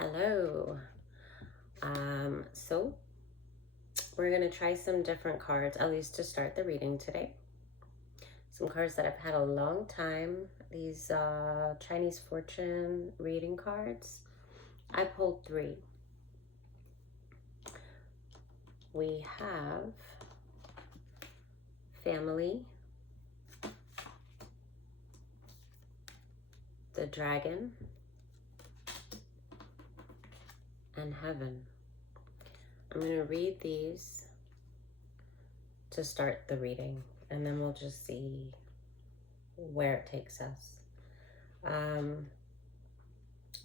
Hello. So we're going to try some different cards, at least to start the reading today. Some cards that I've had a long time. These Chinese fortune reading cards. I pulled 3. We have family, the dragon, and heaven. I'm going to read these to start the reading, and then we'll just see where it takes us.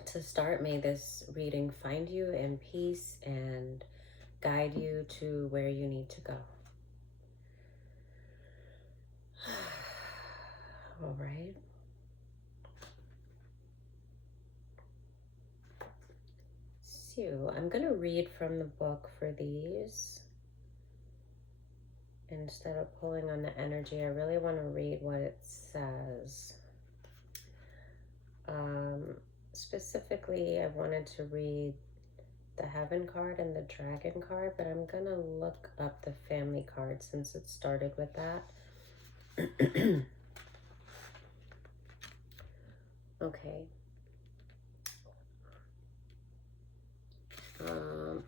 To start, may this reading find you in peace and guide you to where you need to go. All right. So I'm going to read from the book for these. Instead of pulling on the energy, I really want to read what it says. Specifically, I wanted to read the Heaven card and the Dragon card, but I'm going to look up the Family card since it started with that. Okay.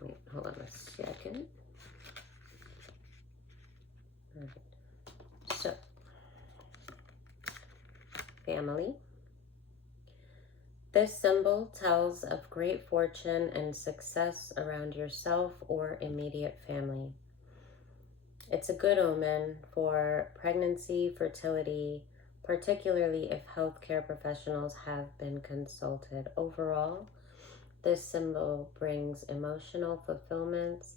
Wait, hold on a second. All right. So, family. This symbol tells of great fortune and success around yourself or immediate family. It's a good omen for pregnancy, fertility, particularly if healthcare professionals have been consulted. Overall, this symbol brings emotional fulfillments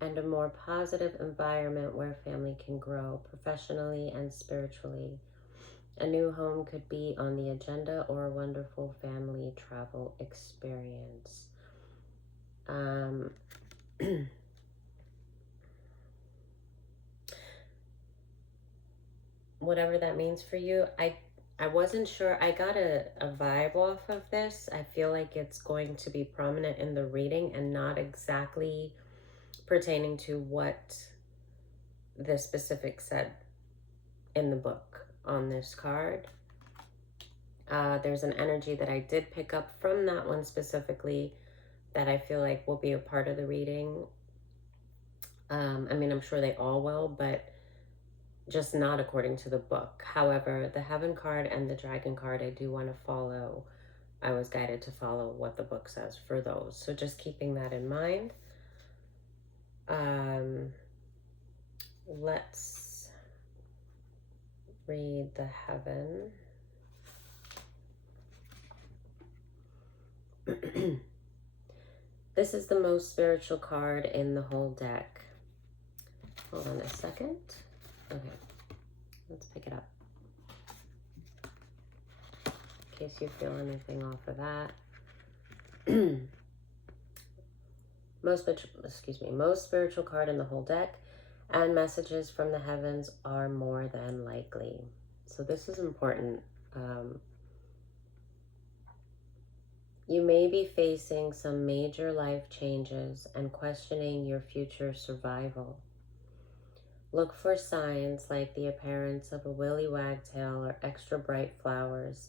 and a more positive environment where family can grow professionally and spiritually. A new home could be on the agenda or a wonderful family travel experience. Whatever that means for you, I wasn't sure. I got a vibe off of this. I feel like it's going to be prominent in the reading and not exactly pertaining to what the specific said in the book on this card. There's an energy that I did pick up from that one specifically that I feel like will be a part of the reading. I mean, I'm sure they all will, but just not according to the book. However, the Heaven card and the Dragon card, I do want to follow. I was guided to follow what the book says for those. So just keeping that in mind. Let's read the Heaven. This is the most spiritual card in the whole deck. Hold on a second. Okay, let's pick it up. In case you feel anything off of that. Most spiritual card in the whole deck, and messages from the heavens are more than likely. So this is important. You may be facing some major life changes and questioning your future survival. Look for signs like the appearance of a willy wagtail or extra bright flowers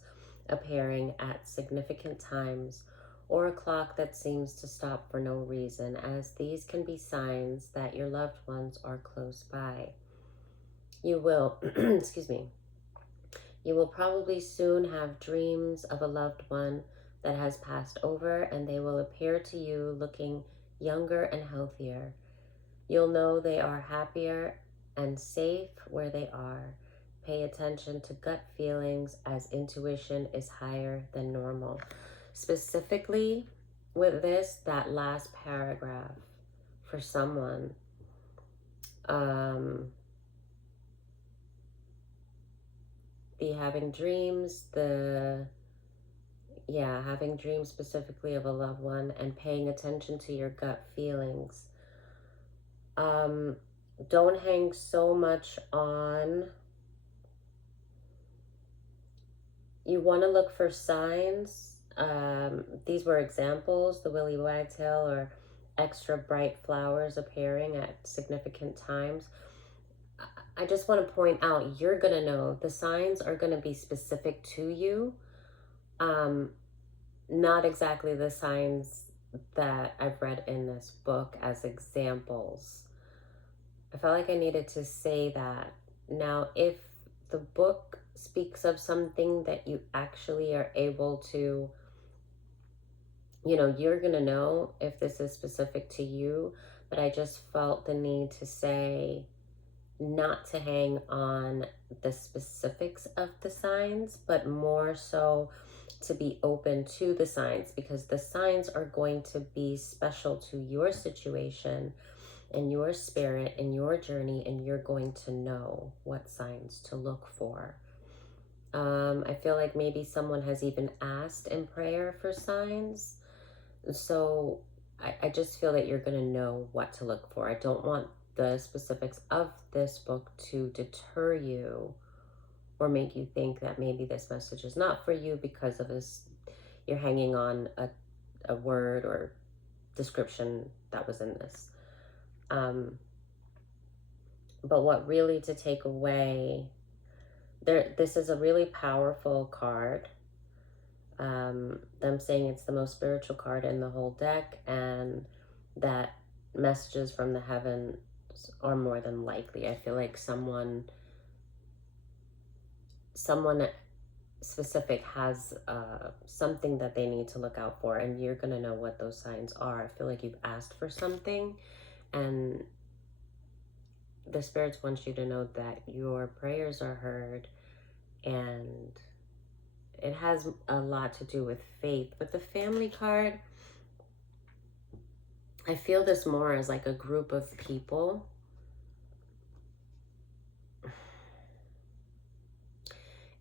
appearing at significant times, or a clock that seems to stop for no reason, as these can be signs that your loved ones are close by. You will, you will probably soon have dreams of a loved one that has passed over, and they will appear to you looking younger and healthier. You'll know they are happier and safe where they are. Pay attention to gut feelings, as intuition is higher than normal. Specifically with this, that last paragraph for someone, the having dreams, having dreams specifically of a loved one and paying attention to your gut feelings. Don't hang so much on. You want to look for signs these were examples, the willy wagtail or extra bright flowers appearing at significant times. I just want to point out, you're going to know the signs are going to be specific to you. Not exactly the signs that I've read in this book as examples. I felt like I needed to say that. Now, if the book speaks of something that you actually are able to, you're going to know if this is specific to you, but I just felt the need to say not to hang on the specifics of the signs, but more so to be open to the signs, because the signs are going to be special to your situation and your spirit and your journey, and you're going to know what signs to look for. I feel like maybe someone has even asked in prayer for signs. So I just feel that you're going to know what to look for. I don't want the specifics of this book to deter you or make you think that maybe this message is not for you because of this. You're hanging on a word or description that was in this. But what really to take away, this is a really powerful card. Them saying it's the most spiritual card in the whole deck, and that messages from the heavens are more than likely. I feel like someone specific has something that they need to look out for, and you're going to know what those signs are. I feel like you've asked for something, and the spirits want you to know that your prayers are heard, and it has a lot to do with faith. But the family card, I feel this more as like a group of people.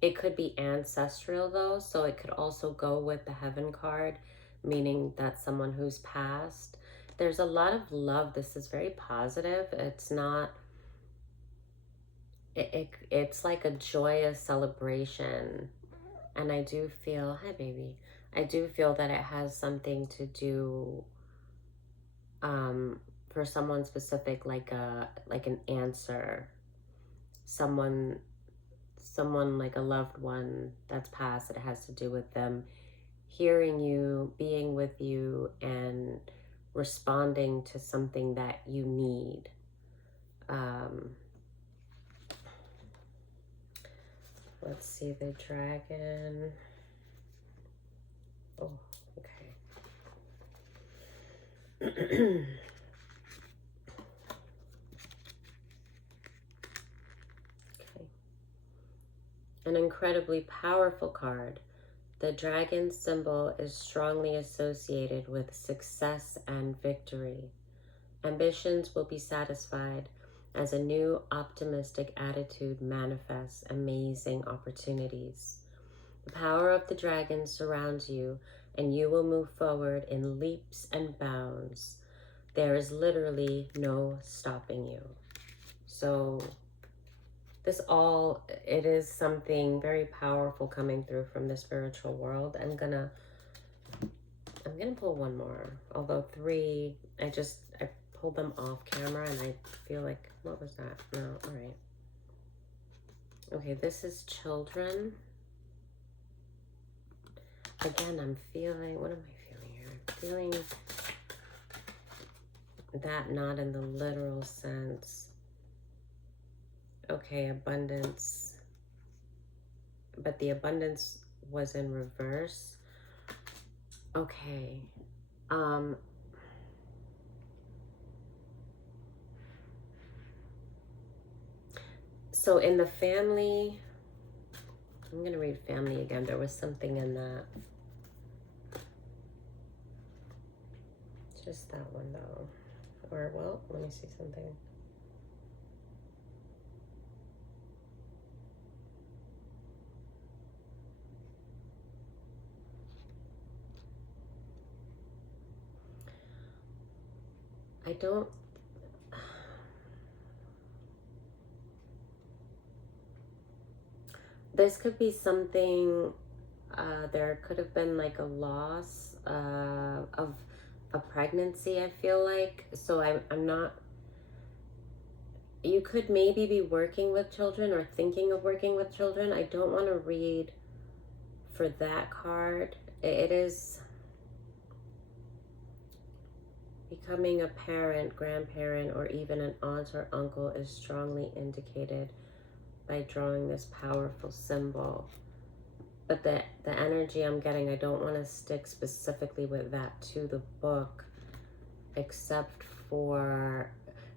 It could be ancestral though, so it could also go with the heaven card, meaning that someone who's passed. There's a lot of love. This is very positive. It's not, it's like a joyous celebration. And I do feel, hi baby, I do feel that it has something to do for someone specific, like an answer, someone like a loved one that's passed. It has to do with them hearing you, being with you, and responding to something that you need. Let's see the dragon. Oh, okay. Okay. An incredibly powerful card. The dragon symbol is strongly associated with success and victory. Ambitions will be satisfied as a new optimistic attitude manifests amazing opportunities. The power of the dragon surrounds you, and you will move forward in leaps and bounds. There is literally no stopping you. So it is something very powerful coming through from the spiritual world. I'm gonna pull one more, although three, I pulled them off camera, and I feel like, what was that? No, all right. Okay, this is children. Again, I'm feeling, what am I feeling here? I'm feeling that not in the literal sense. Okay, abundance. But the abundance was in reverse. Okay. So in the family, I'm going to read family again. There was something in that. Just that one though. Or, well, let me see something. I don't. This could be something there could have been like a loss of a pregnancy, I feel like. So I'm not, you could maybe be working with children or thinking of working with children. I don't want to read for that card. It is becoming a parent, grandparent, or even an aunt or uncle is strongly indicated by drawing this powerful symbol. But the energy I'm getting, I don't want to stick specifically with that to the book, except for,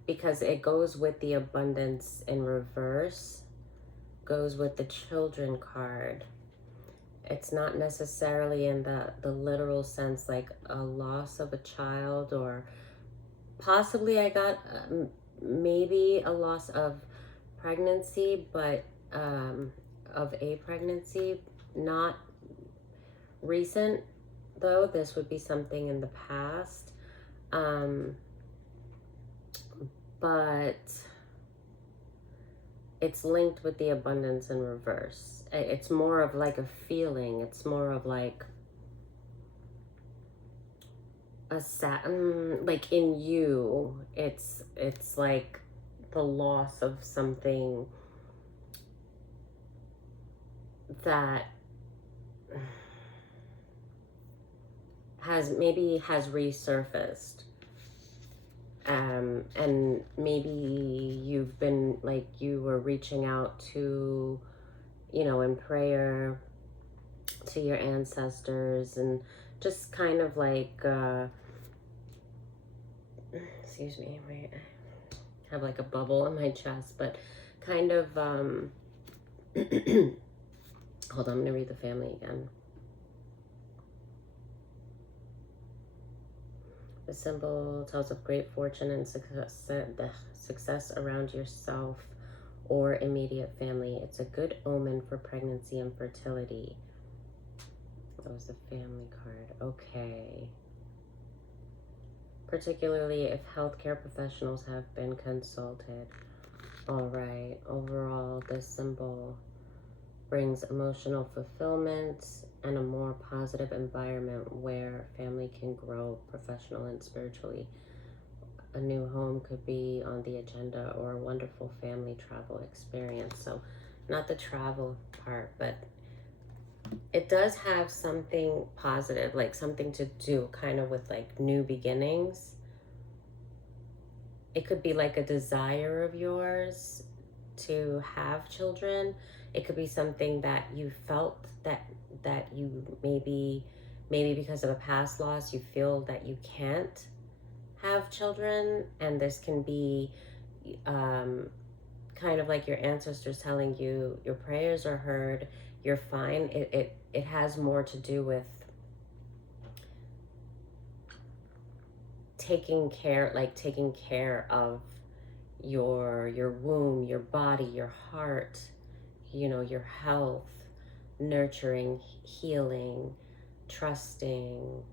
because it goes with the abundance in reverse, goes with the children card. It's not necessarily in the literal sense, like a loss of a child, or possibly I got maybe a loss of pregnancy, but of a pregnancy, not recent though. This would be something in the past, but it's linked with the abundance in reverse. It's more of like a feeling. It's more of like a like in you. It's like the loss of something that has resurfaced. And maybe you've been like, you were reaching out to, you know, in prayer to your ancestors, and just kind of like, excuse me, I have like a bubble in my chest, but kind of, hold on, I'm gonna read the family again. The symbol tells of great fortune and success around yourself or immediate family. It's a good omen for pregnancy and fertility. That was the family card. Okay. Particularly if healthcare professionals have been consulted. All right. Overall, this symbol brings emotional fulfillment and a more positive environment where family can grow professional and spiritually. A new home could be on the agenda, or a wonderful family travel experience. So not the travel part, but it does have something positive, like something to do kind of with like new beginnings. It could be like a desire of yours to have children. It could be something that you felt that you maybe because of a past loss, you feel that you can't have children, and this can be kind of like your ancestors telling you your prayers are heard, you're fine. It has more to do with taking care of your womb, your body, your heart, you know, your health, nurturing, healing, trusting,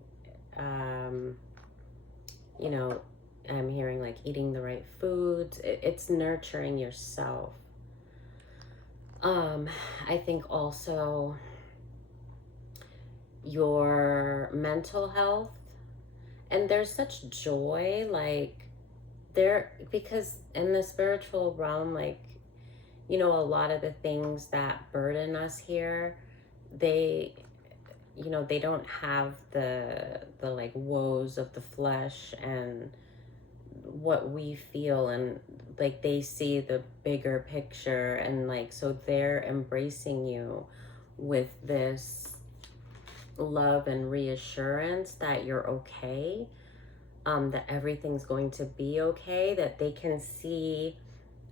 you know, I'm hearing like eating the right foods. It's nurturing yourself. I think also your mental health, and there's such joy, like there, because in the spiritual realm, like, you know, a lot of the things that burden us here, they, you know, they don't have the like woes of the flesh and what we feel, and like they see the bigger picture, and like so they're embracing you with this love and reassurance that you're okay, that everything's going to be okay, that they can see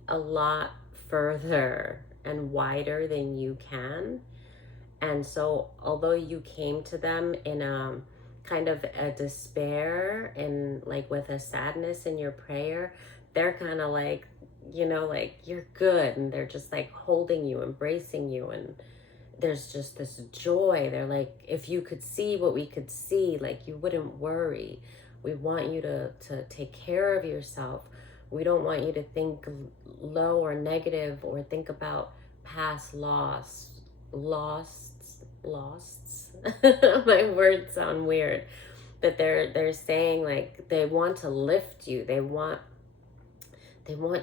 a lot further and wider than you can. And so although you came to them in a kind of a despair and like with a sadness in your prayer, they're kind of like, you know, like you're good, and they're just like holding you, embracing you, and there's just this joy. They're like, if you could see what we could see, like you wouldn't worry. We want you to take care of yourself. We don't want you to think low or negative or think about past loss losts. My words sound weird, but they're saying like they want to lift you. They want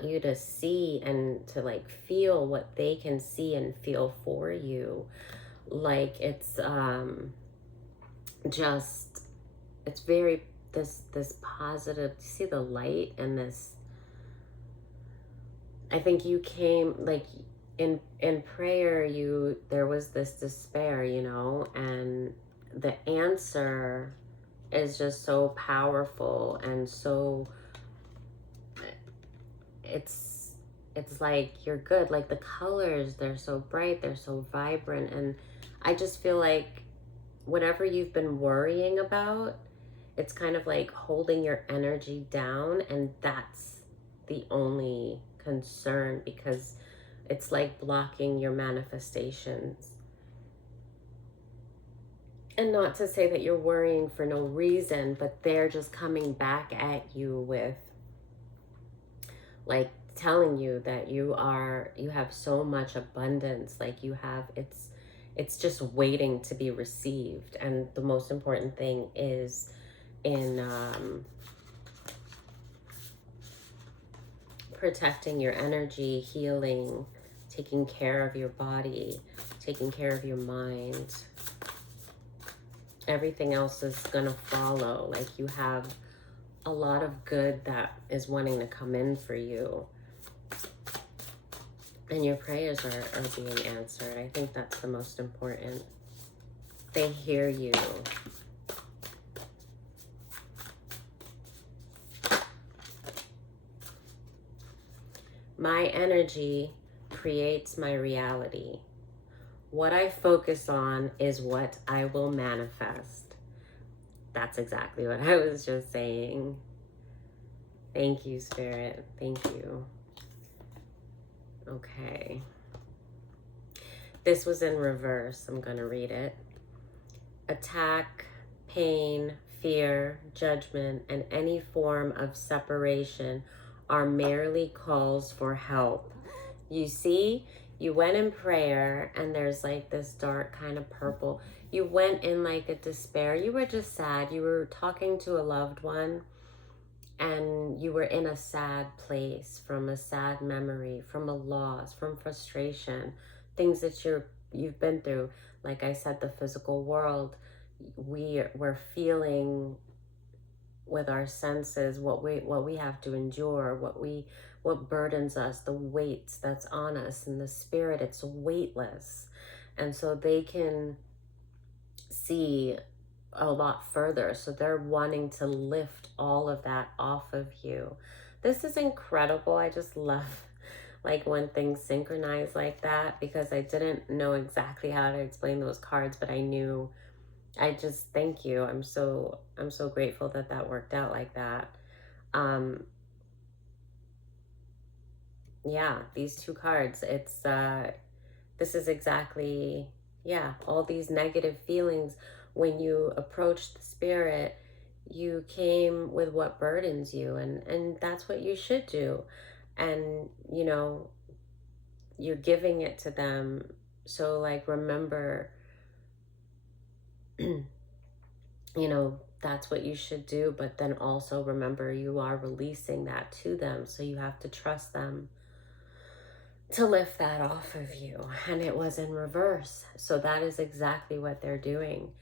you to see and to like feel what they can see and feel for you. Like it's just, it's very, this positive, see the light and this, I think you came like in prayer, you, there was this despair, you know, and the answer is just so powerful and so, it's it's like you're good, like the colors, they're so bright, they're so vibrant, and I just feel like whatever you've been worrying about, it's kind of like holding your energy down, and that's the only concern, because it's like blocking your manifestations. And not to say that you're worrying for no reason, but they're just coming back at you with like telling you that you have so much abundance, like you have, it's just waiting to be received. And the most important thing is in protecting your energy, healing, taking care of your body, taking care of your mind. Everything else is gonna follow. Like you have a lot of good that is wanting to come in for you. And your prayers are being answered. I think that's the most important. They hear you. My energy creates my reality. What I focus on is what I will manifest. That's exactly what I was just saying. Thank you, Spirit. Thank you. Okay. This was in reverse. I'm going to read it. Attack, pain, fear, judgment, and any form of separation are merely calls for help. You see, you went in prayer and there's like this dark kind of purple. You went in like a despair. You were just sad. You were talking to a loved one and you were in a sad place, from a sad memory, from a loss, from frustration, things that you've been through. Like I said, the physical world, we're feeling with our senses what we have to endure, what burdens us, the weight that's on us. In the spirit, it's weightless, and so they can see a lot further, so they're wanting to lift all of that off of you. This is incredible. I just love like when things synchronize like that, because I didn't know exactly how to explain those cards, but I knew. I just thank you. I'm so grateful that that worked out like that. Yeah, these two cards, it's this is exactly, yeah, all these negative feelings. When you approach the spirit, you came with what burdens you, and that's what you should do. And you know, you're giving it to them. So like remember, you know, that's what you should do, but then also remember you are releasing that to them, so you have to trust them to lift that off of you. And it was in reverse, so that is exactly what they're doing.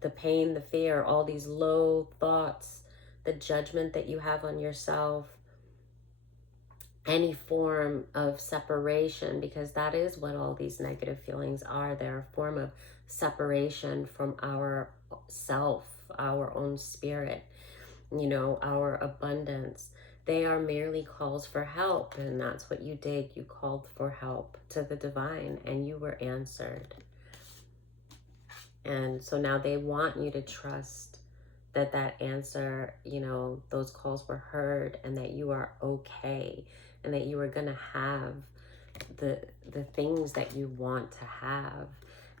The pain, the fear, all these low thoughts, the judgment that you have on yourself, any form of separation, because that is what all these negative feelings are. They're a form of separation from our self, our own spirit, you know, our abundance. They are merely calls for help, and that's what you did. You called for help to the divine, and you were answered. And so now they want you to trust that that answer, you know, those calls were heard, and that you are okay, and that you are going to have the things that you want to have,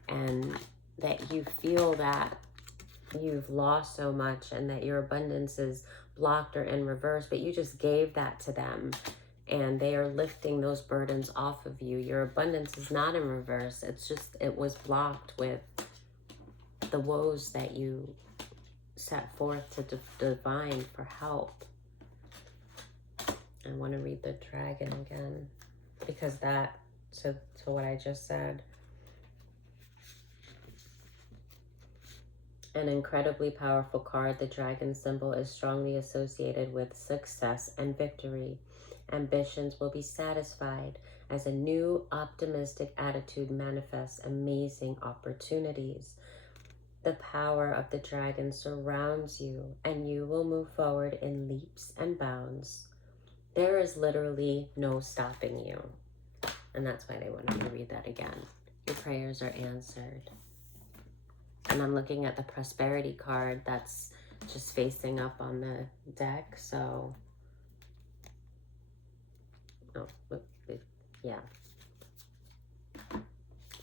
and that you feel that you've lost so much and that your abundance is blocked or in reverse, but you just gave that to them, and they are lifting those burdens off of you. Your abundance is not in reverse. It's just, it was blocked with the woes that you set forth to divine for help. I want to read the dragon again, because that, to what I just said. An incredibly powerful card, the dragon symbol is strongly associated with success and victory. Ambitions will be satisfied as a new optimistic attitude manifests amazing opportunities. The power of the dragon surrounds you, and you will move forward in leaps and bounds. There is literally no stopping you. And that's why they wanted me to read that again. Your prayers are answered. And I'm looking at the prosperity card that's just facing up on the deck. So, yeah.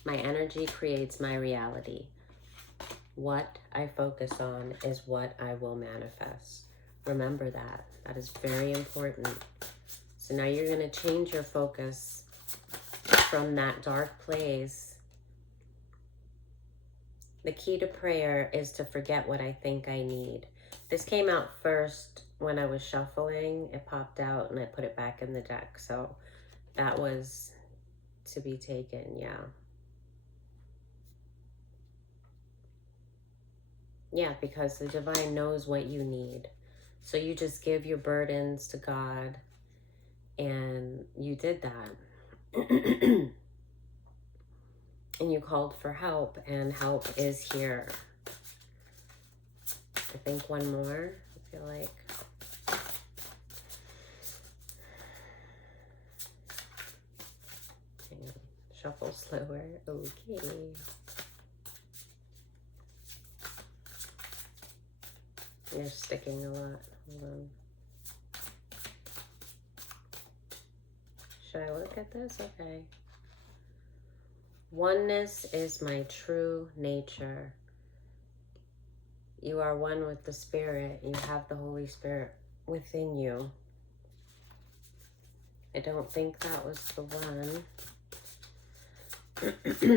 My energy creates my reality. What I focus on is what I will manifest. Remember that. That is very important. So now you're going to change your focus from that dark place. The key to prayer is to forget what I think I need. This came out first when I was shuffling. It popped out and I put it back in the deck. So that was to be taken, yeah. Yeah, because the divine knows what you need. So you just give your burdens to God, and you did that. And you called for help, and help is here. I think one more, I feel like. Hang on. Shuffle slower. Okay. You're sticking a lot. Hold on. Should I look at this? Okay. Oneness is my true nature. You are one with the Spirit. You have the Holy Spirit within you. I don't think that was the one.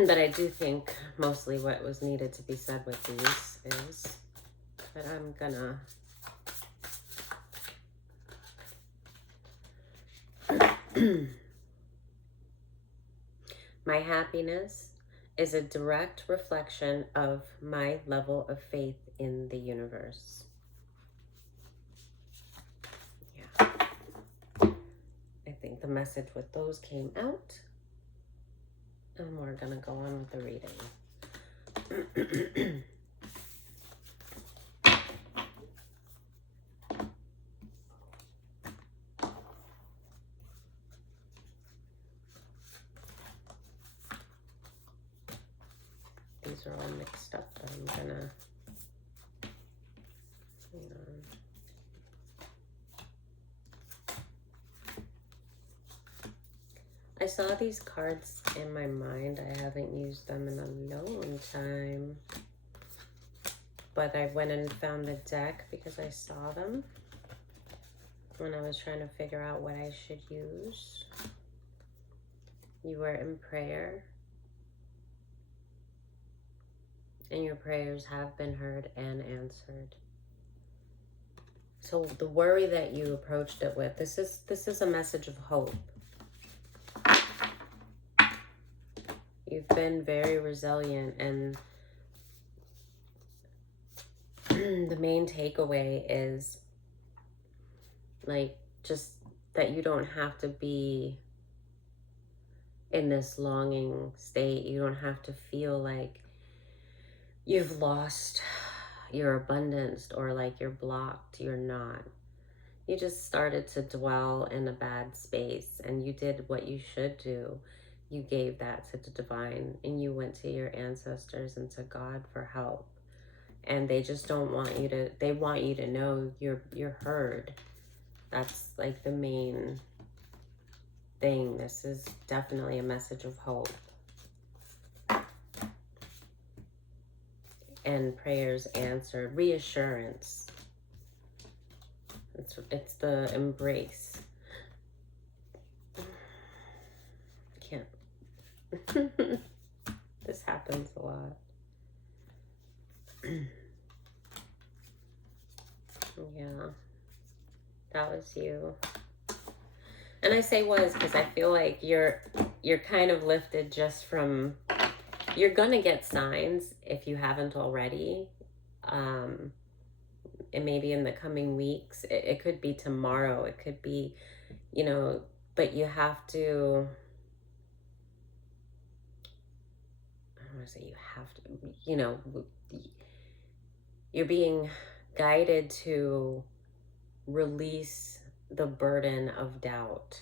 But I do think mostly what was needed to be said with these is, but I'm gonna my happiness is a direct reflection of my level of faith in the universe. Yeah. I think the message with those came out. And we're going to go on with the reading. These are all mixed up, but I'm going to... Hang on. I saw these cards in my mind. I haven't used them in a long time. But I went and found the deck because I saw them when I was trying to figure out what I should use. You were in prayer. And your prayers have been heard and answered. So the worry that you approached it with, this is a message of hope. You've been very resilient, and the main takeaway is like just that you don't have to be in this longing state. You don't have to feel like you've lost your abundance or like you're blocked. You're not. You just started to dwell in a bad space, and you did what you should do. You gave that to the divine, and you went to your ancestors and to God for help. And they just don't want you to, they want you to know you're heard. That's like the main thing. This is definitely a message of hope. And prayers answered, reassurance. It's the embrace. This happens a lot. Yeah, that was you. And I say was because I feel like you're kind of lifted just from, you're gonna get signs if you haven't already. Um, and maybe in the coming weeks, it could be tomorrow, it could be, you know, but you have to, I don't want to say you have to, you know, you're being guided to release the burden of doubt.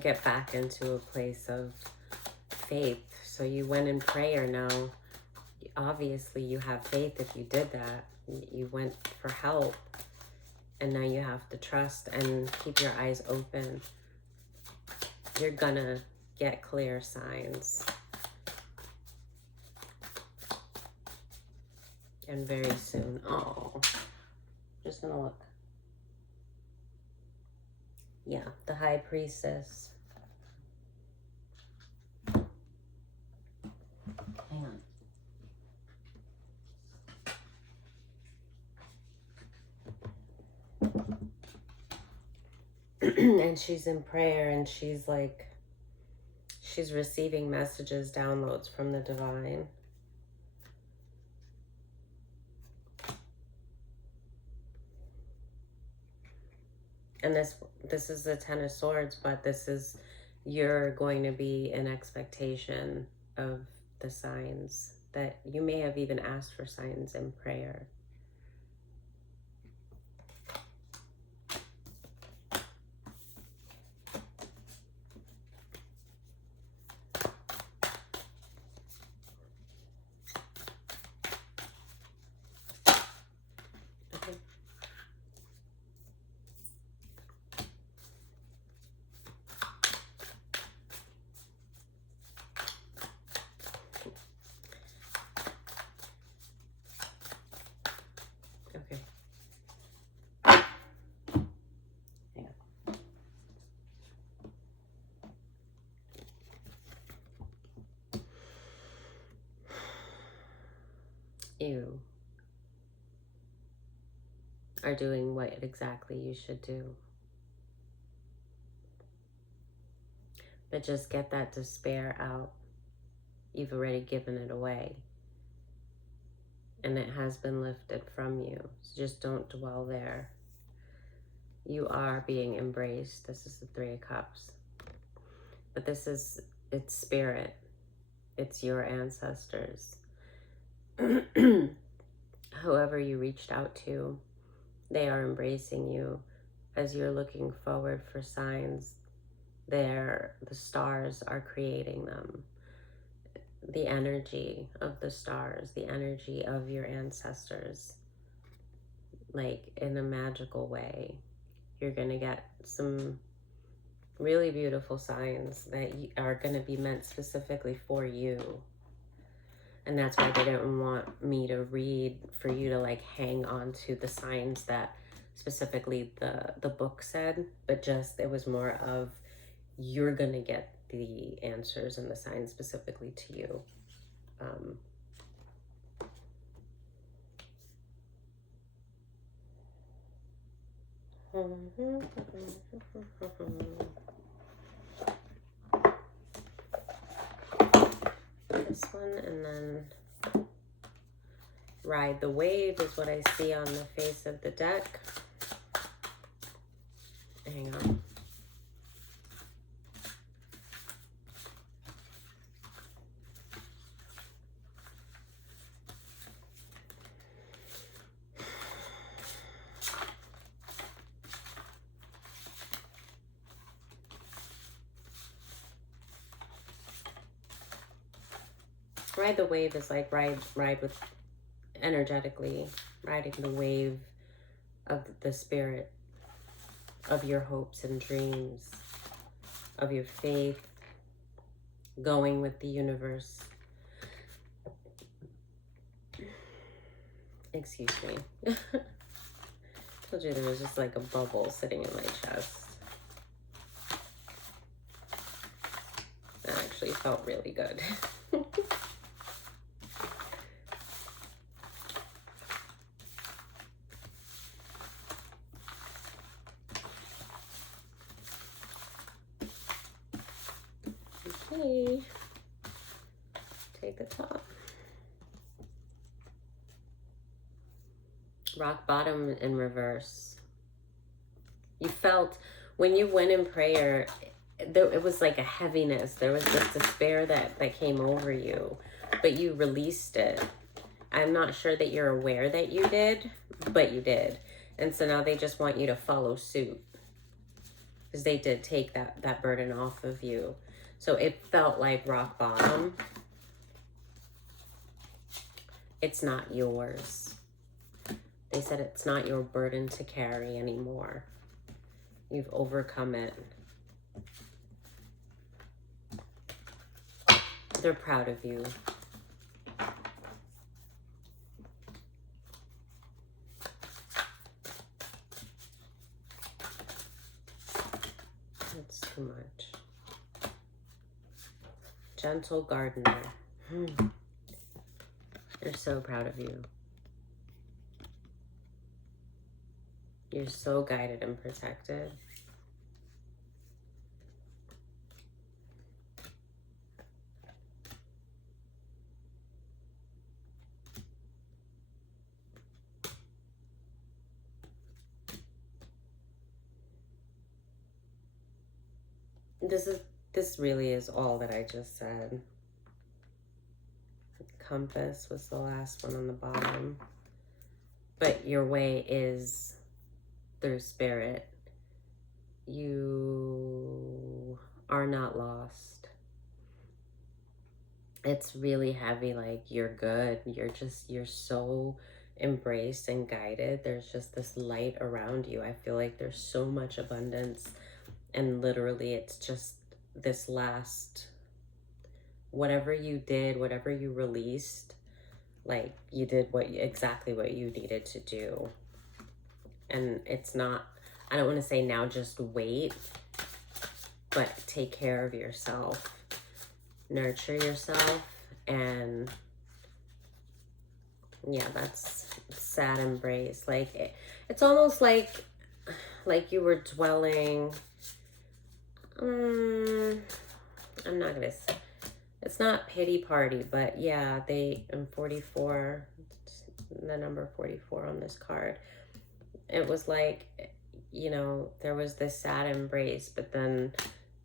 Get back into a place of faith. So you went in prayer. Now, obviously, you have faith if you did that. You went for help. And now you have to trust and keep your eyes open. You're gonna get clear signs. And very soon. Oh, just gonna look. Yeah, the High Priestess. Hang on. And she's in prayer, and she's like, she's receiving messages, downloads from the divine. And this is the Ten of Swords, but this is, you're going to be in expectation of the signs that you may have even asked for, signs in prayer. Okay. Hang on. You are doing what exactly you should do. But just get that despair out. You've already given it away. And it has been lifted from you. So just don't dwell there. You are being embraced. This is the Three of Cups. But this is, it's spirit. It's your ancestors. Whoever you reached out to, they are embracing you as you're looking forward for signs. The stars are creating them. The energy of the stars, the energy of your ancestors, like in a magical way. You're going to get some really beautiful signs that are going to be meant specifically for you. And that's why they didn't want me to read for you to like hang on to the signs that specifically the book said, but just it was more of, you're going to get the answers and the signs specifically to you. This one, and then Ride the Wave is what I see on the face of the deck. Hang on. Ride the wave is like ride with, energetically riding the wave of the spirit, of your hopes and dreams, of your faith, going with the universe. Excuse me. Told you there was just like a bubble sitting in my chest. That actually felt really good. Okay. Take the top. Rock bottom in reverse. You felt, when you went in prayer, it was like a heaviness. There was this despair that came over you, but you released it. I'm not sure that you're aware that you did, but you did. And so now they just want you to follow suit, because they did take that burden off of you. So it felt like rock bottom. It's not yours. They said it's not your burden to carry anymore. You've overcome it. They're proud of you. That's too much. Gentle gardener. They're so proud of you. You're so guided and protected. This really is all that I just said. Compass was the last one on the bottom. But your way is through spirit. You are not lost. It's really heavy, like you're good. You're so embraced and guided. There's just this light around you. I feel like there's so much abundance, and literally it's just this last, whatever you did, whatever you released, like you did exactly what you needed to do. And it's not, I don't want to say now just wait, but take care of yourself, nurture yourself. And yeah, that's sad embrace. Like it's almost like you were dwelling, I'm not gonna say, it's not pity party, but yeah, they, in 44, the number 44 on this card, it was like, you know, there was this sad embrace, but then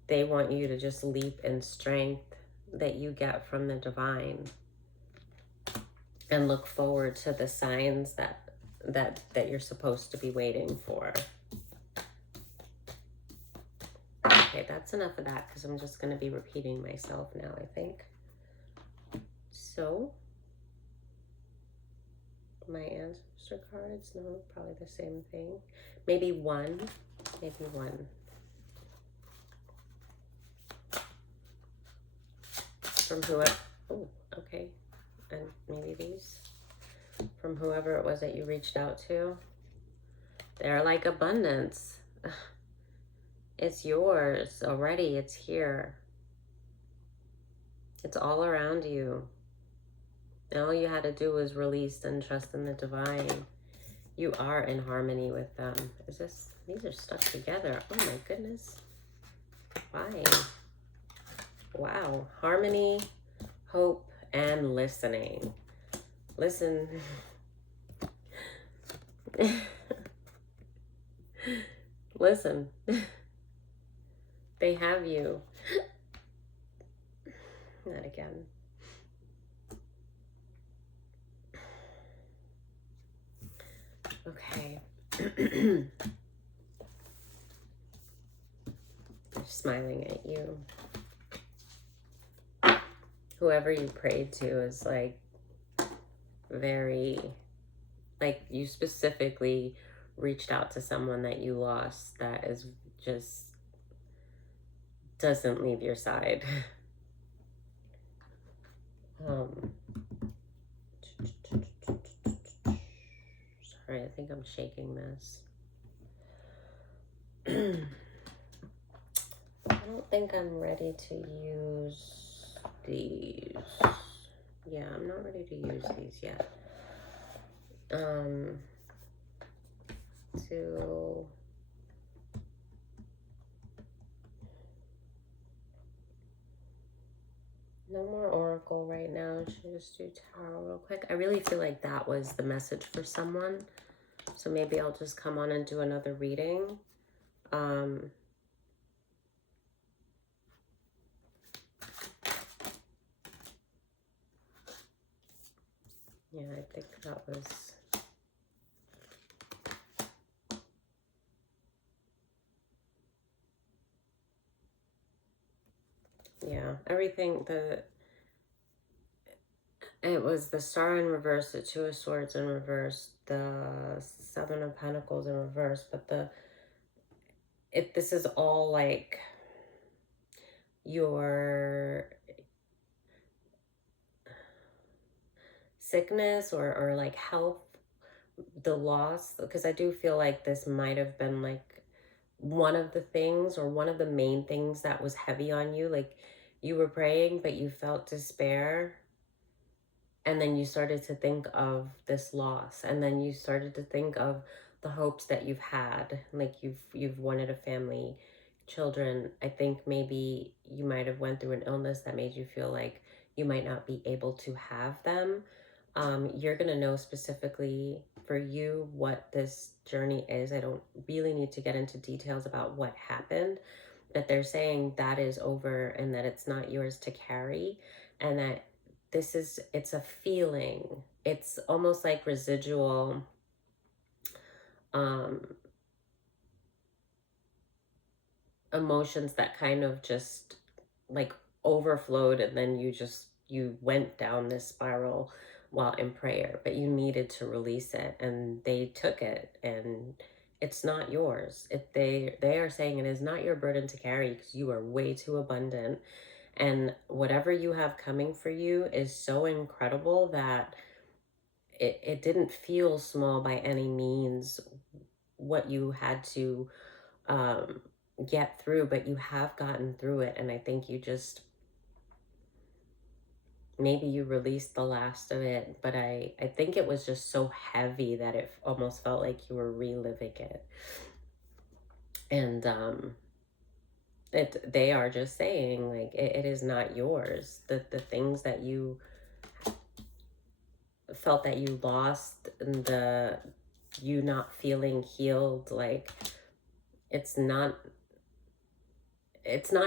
they want you to just leap in strength that you get from the divine, and look forward to the signs that you're supposed to be waiting for. Okay, that's enough of that, because I'm just going to be repeating myself now, I think. So, my ancestor cards, no, probably the same thing. Maybe one. From whoever, oh, okay. And maybe these. From whoever it was that you reached out to. They're like abundance. It's yours already. It's here. It's all around you. And all you had to do was release and trust in the divine. You are in harmony with them. These are stuck together. Oh my goodness. Why? Wow. Harmony, hope, and listening. Listen. Listen. They have you. Not again. Okay. They're smiling at you. Whoever you prayed to is like very, like you specifically reached out to someone that you lost that is just doesn't leave your side. Um, sorry, I think I'm shaking this. I don't think I'm ready to use these. Yeah, I'm not ready to use these yet. To no more Oracle right now. Should I just do Tarot real quick? I really feel like that was the message for someone. So maybe I'll just come on and do another reading. Yeah, I think that was... Yeah, everything, it was the Star in reverse, the Two of Swords in reverse, the Seven of Pentacles in reverse, but this is all like your sickness or like health, the loss, because I do feel like this might have been like one of the things or one of the main things that was heavy on you. Like you were praying, but you felt despair. And then you started to think of this loss. And then you started to think of the hopes that you've had. Like you've wanted a family, children. I think maybe you might have went through an illness that made you feel like you might not be able to have them. You're going to know specifically for you what this journey is. I don't really need to get into details about what happened, but they're saying that is over and that it's not yours to carry, and that it's a feeling. It's almost like residual um, emotions that kind of just like overflowed, and then you went down this spiral while in prayer, but you needed to release it, and they took it, and it's not yours. They are saying it is not your burden to carry because you are way too abundant, and whatever you have coming for you is so incredible that it didn't feel small by any means what you had to um, get through, but you have gotten through it. And I think you just, maybe you released the last of it, but I think it was just so heavy that it almost felt like you were reliving it. And they are just saying like it is not yours. The things that you felt that you lost, and you not feeling healed, like it's not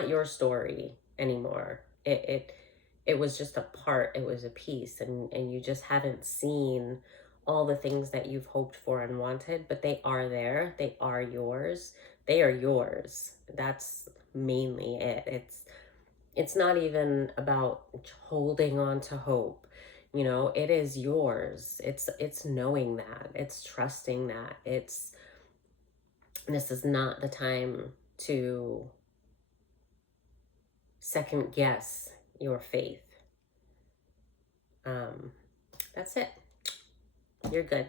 your story anymore. It was just a part, it was a piece, and you just haven't seen all the things that you've hoped for and wanted, but they are there. They are yours. They are yours. That's mainly it. It's not even about holding on to hope. You know, it is yours. It's knowing that. It's trusting that. This is not the time to second guess your faith. That's it. You're good.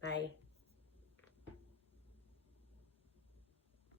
Bye.